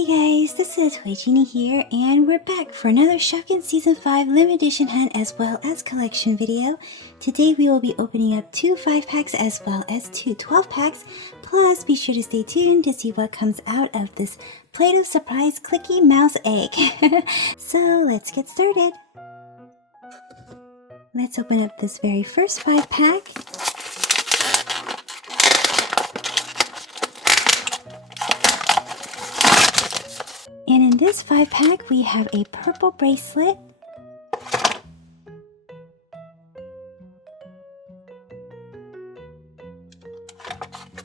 Hey guys, this is Toy Genie here, and we're back for another Shopkin Season 5 Limited Edition Hunt as well as collection video. Today we will be opening up 2 5-packs as well as 2 12-packs. Plus, be sure to stay tuned to see what comes out of this Play-Doh Surprise Clicky Mouse egg. So let's get started. Let's open up this very first 5-pack. And in this 5-pack, we have a purple bracelet,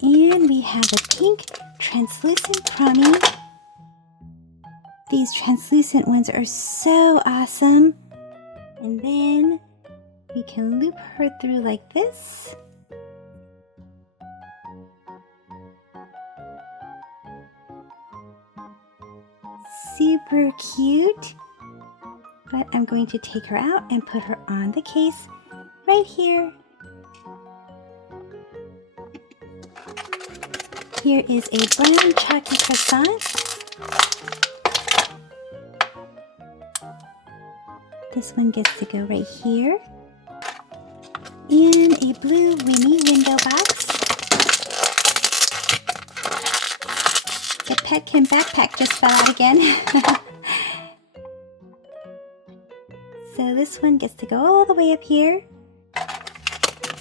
and we have a pink translucent crummy. These translucent ones are so awesome. And then we can loop her through like this. Super cute, but I'm going to take her out and put her on the case right here. Here is a brown chocolate croissant. This one gets to go right here. And a blue Winnie window box. The Petkin backpack just fell out again. So this one gets to go all the way up here.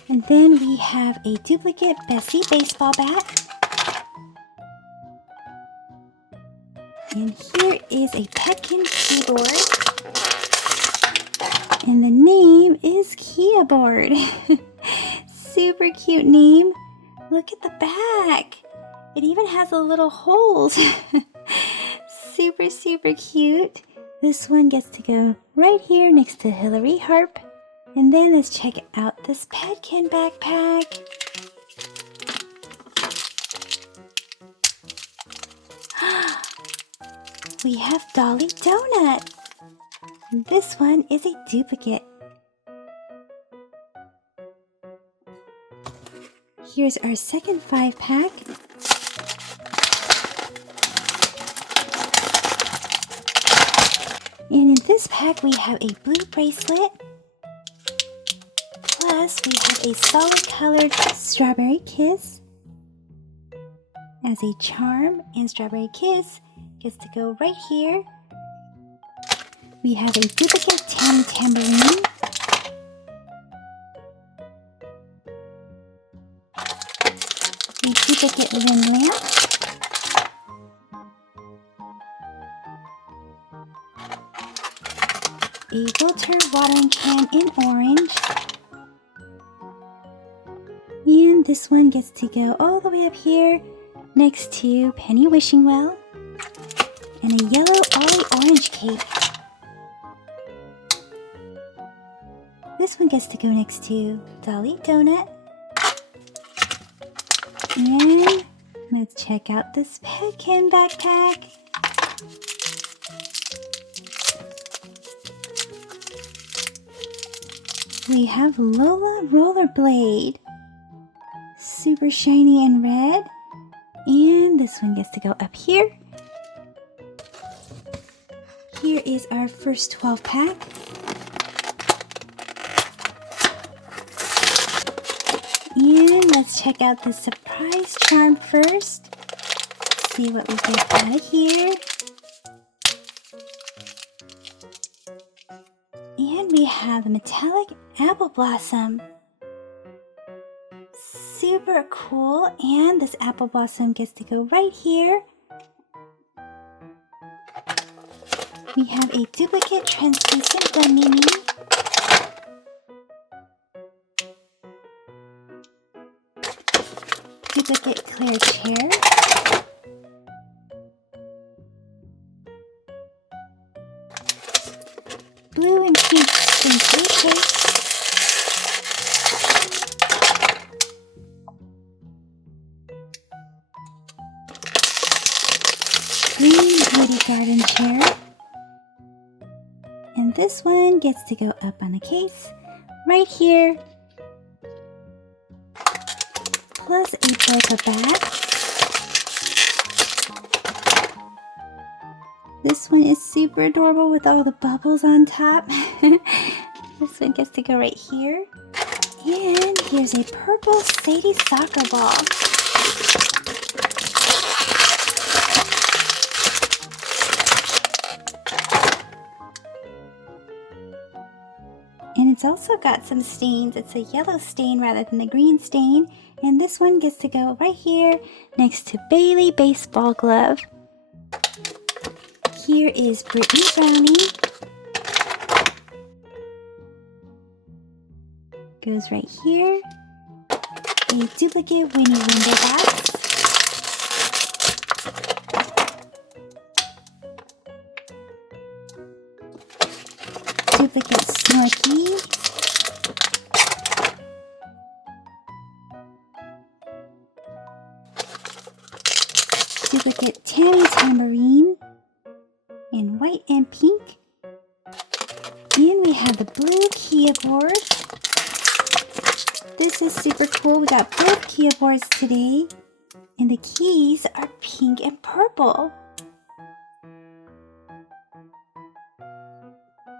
And then we have a duplicate Bessie baseball bat. And here is a Petkin keyboard. And the name is Keyboard. Super cute name. Look at the back. It even has a little holes. Super cute. This one gets to go right here next to Hillary Harp. And then let's check out this Petkin backpack. We have Dolly Donut. And this one is a duplicate. Here's our second 5-pack. And in this pack, we have a blue bracelet. Plus, we have a solid colored Strawberry Kiss as a charm, and Strawberry Kiss gets to go right here. We have a duplicate Tammy Tambourine. A duplicate Lin Lamp. A Wilter watering can in orange. And this one gets to go all the way up here next to Penny Wishing Well. And a yellow Ollie orange cake. This one gets to go next to Dolly Donut. And let's check out this Petkin backpack. We have Lola Rollerblade. Super shiny and red. And this one gets to go up here. Here is our first 12-pack. And let's check out the surprise charm first. See what we get out of here. And we have the metallic apple blossom. Super cool. And this apple blossom gets to go right here. We have a duplicate translucent Bonini. Duplicate Claire chair. Blue and pink spring cake. Green beauty garden chair. And this one gets to go up on a case right here. Plus a boba bag. This one is super adorable with all the bubbles on top. This one gets to go right here. And here's a purple Sadie soccer ball. And it's also got some stains. It's a yellow stain rather than the green stain. And this one gets to go right here next to Bailey baseball glove. Here is Brittany Brownie. Goes right here. A duplicate Winnie window box. Duplicate Snorky. Duplicate Tammy Tambourine in white and pink. And we have the blue Kia board. This is super cool. We got both Kia boards today. And the keys are pink and purple.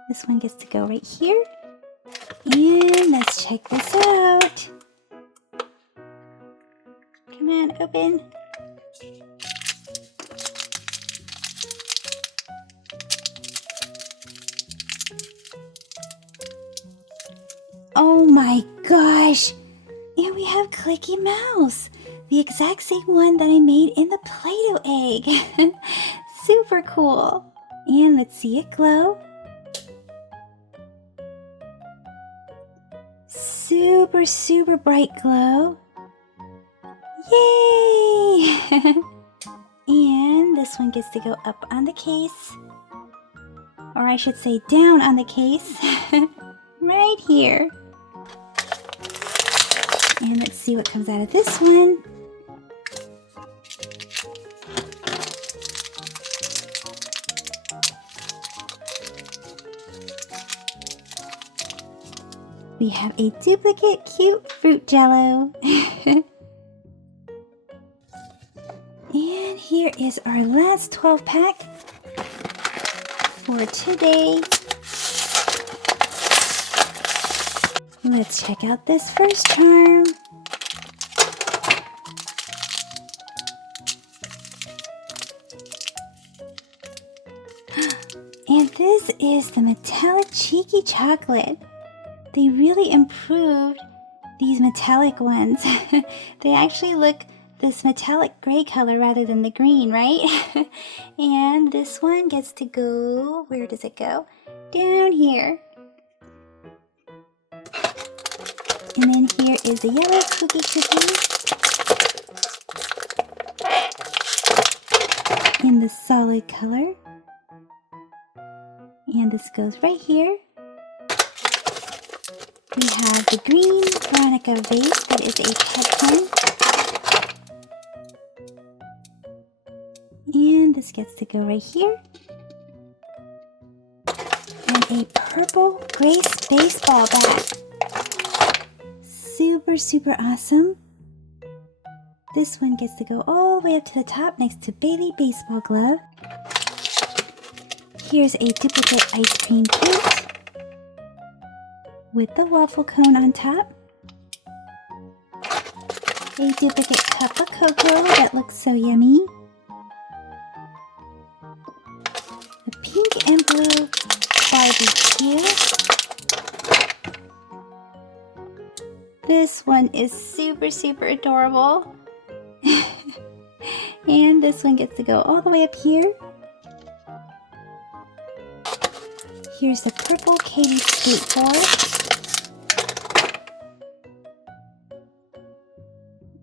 This one gets to go right here. And let's check this out. Come on, open. Oh my gosh! And we have Clicky Mouse, the exact same one that I made in the Play-Doh egg. Super cool. And let's see it glow. Super, super bright glow. Yay! And this one gets to go up on the case. Or I should say down on the case. Right here. And let's see what comes out of this one. We have a duplicate cute fruit jello. And here is our last 12 pack for today. Let's check out this first charm. And this is the metallic cheeky chocolate. They really improved these metallic ones. They actually look this metallic gray color rather than the green, right? And this one gets to go, where does it go? Down here. And then here is the yellow cookie in the solid color. And this goes right here. We have the green Veronica vase that is a Petkin. And this gets to go right here. And a purple Grace baseball bat. Super, super awesome. This one gets to go all the way up to the top next to Bailey baseball glove. Here's a duplicate ice cream plate with the waffle cone on top. A duplicate cup of cocoa that looks so yummy. A pink and blue barbecue. This one is super, super adorable. And this one gets to go all the way up here. Here's the purple Katie skateboard.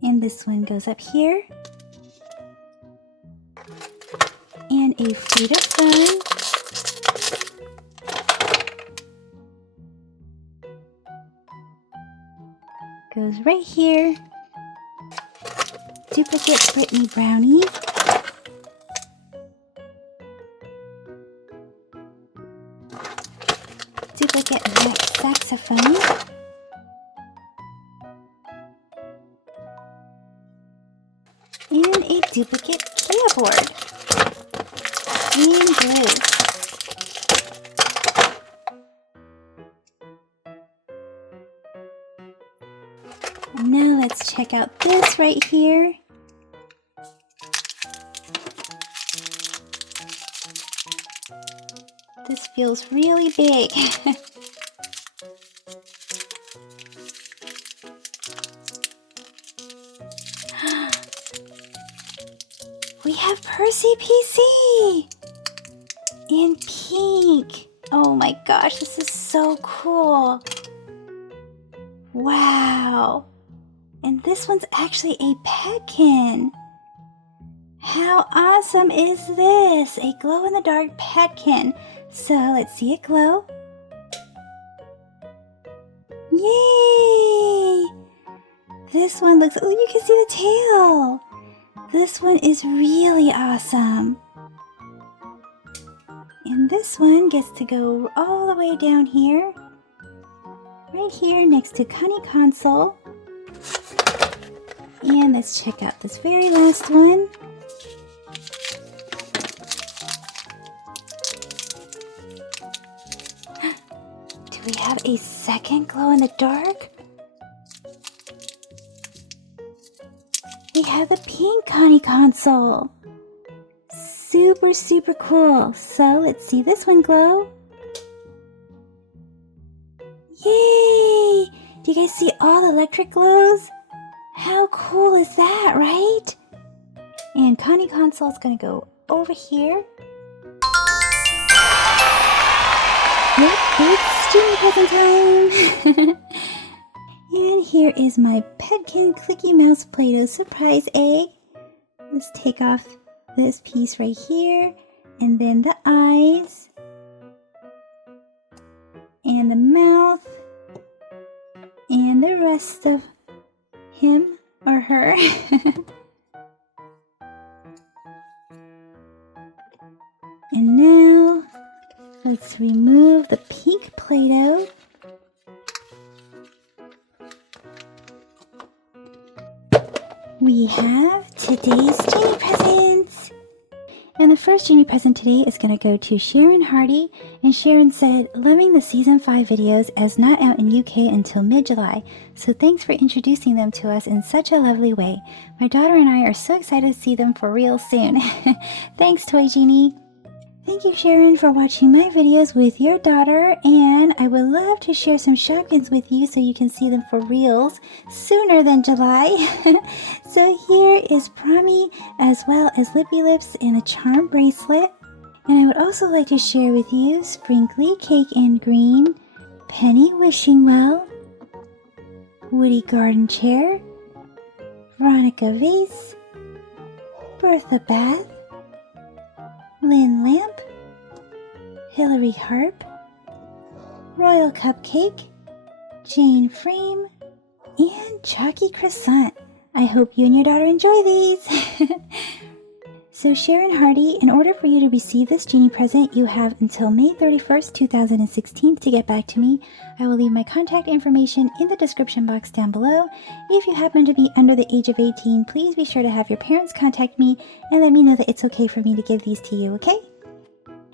And this one goes up here. And a fruit of fun. Goes right here. Duplicate Brittany Brownie. Duplicate Max saxophone. And a duplicate keyboard. and blue. Now let's check out this right here. This feels really big. We have Percy PC in pink. Oh my gosh, this is so cool. Wow. And this one's actually a Petkin. How awesome is this? A glow-in-the-dark Petkin. So let's see it glow. Yay! This one looks, oh, you can see the tail. This one is really awesome. And this one gets to go all the way down here. Right here next to Connie Console. And let's check out this very last one. Do we have a second glow-in-the-dark? We have the pink Connie Console. Super, super cool. So let's see this one glow. Yay! Do you guys see all the electric glows? How cool is that, right? And Connie Console is going to go over here. Yep, it's Genie Present time! And here is my Petkin Clicky Mouse Play-Doh surprise egg. Let's take off this piece right here, and then the eyes, and the mouth, and the rest of him or her. And now, let's remove the pink Play-Doh. We have today's Genie Presents! And the first Genie present today is going to go to Sharon Hardy. And Sharon said, loving the Season 5 videos as not out in UK until mid-July. So thanks for introducing them to us in such a lovely way. My daughter and I are so excited to see them for real soon. Thanks, Toy Genie! Thank you, Sharon, for watching my videos with your daughter, and I would love to share some Shopkins with you so you can see them for reals sooner than July. So here is Promi, as well as Lippy Lips and a charm bracelet. And I would also like to share with you Sprinkly Cake in Green, Penny Wishing Well, Woody Garden Chair, Veronica Vase, Bertha Bath, Lynn Lamp, Hillary Harp, Royal Cupcake, Jane Frame, and Chalky Croissant. I hope you and your daughter enjoy these! So Sharon Hardy, in order for you to receive this Genie present, you have until May 31st, 2016 to get back to me. I will leave my contact information in the description box down below. If you happen to be under the age of 18, please be sure to have your parents contact me and let me know that it's okay for me to give these to you, okay?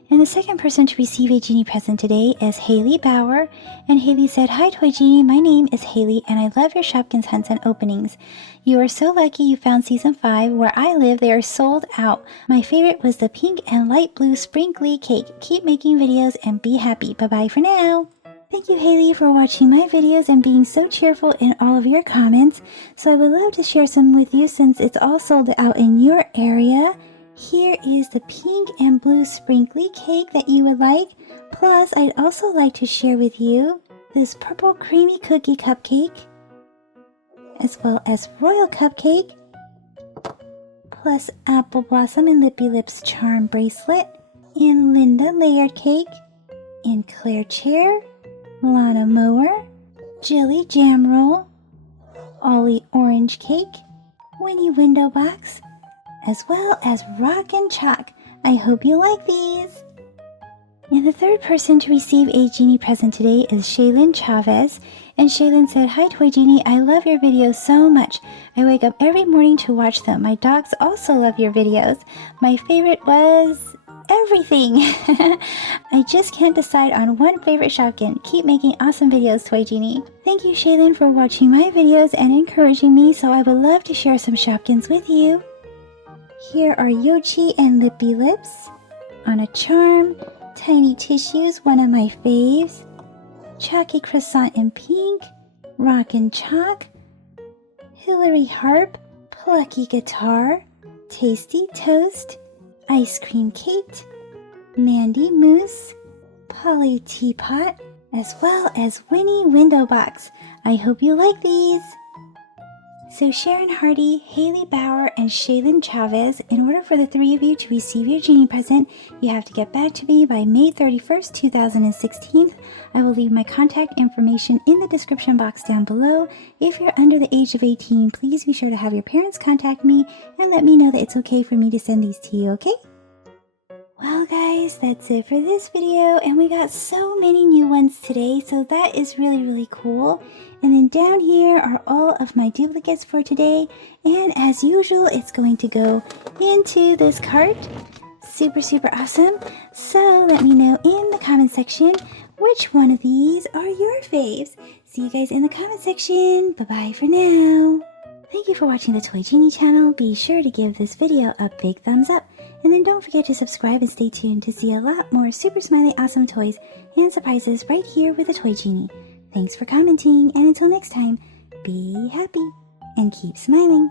And the second person to receive a Genie present today is Haley Bauer. And Haley said, hi Toy Genie, my name is Haley and I love your Shopkins hunts and openings. You are so lucky you found Season 5. Where I live, they are sold out. My favorite was the pink and light blue sprinkly cake. Keep making videos and be happy. Bye-bye for now. Thank you, Haley, for watching my videos and being so cheerful in all of your comments. So I would love to share some with you since it's all sold out in your area. Here is the pink and blue sprinkly cake that you would like. Plus, I'd also like to share with you this purple creamy cookie cupcake, as well as royal cupcake, plus apple blossom and Lippy Lips charm bracelet, and Linda layered cake, and Claire chair, Lana mower, Jilly jam roll, Ollie orange cake, Winnie window box, as well as rock and chalk. I hope you like these. And the third person to receive a Genie present today is Shaylin Chavez. And Shaylin said, hi Toy Genie, I love your videos so much. I wake up every morning to watch them. My dogs also love your videos. My favorite was everything. I just can't decide on one favorite Shopkin. Keep making awesome videos, Toy Genie. Thank you, Shaylin, for watching my videos and encouraging me, so I would love to share some Shopkins with you. Here are Yoshi and Lippy Lips, On a Charm, Tiny Tissues, one of my faves, Chalky Croissant in pink, Rockin' Chalk, Hillary Harp, Plucky Guitar, Tasty Toast, Ice Cream Kate, Mandy Moose, Polly Teapot, as well as Winnie Window Box. I hope you like these! So Sharon Hardy, Haley Bauer, and Shaylin Chavez, in order for the three of you to receive your Genie present, you have to get back to me by May 31st, 2016. I will leave my contact information in the description box down below. If you're under the age of 18, please be sure to have your parents contact me and let me know that it's okay for me to send these to you, okay? Well guys, that's it for this video, and we got so many new ones today, so that is really cool. And then down here are all of my duplicates for today, and as usual, it's going to go into this cart. Super awesome. So let me know in the comment section which one of these are your faves. See you guys in the comment section. Bye for now. Thank you for watching the Toy Genie channel. Be sure to give this video a big thumbs up. And then don't forget to subscribe and stay tuned to see a lot more super smiley awesome toys and surprises right here with the Toy Genie. Thanks for commenting, and until next time, be happy and keep smiling.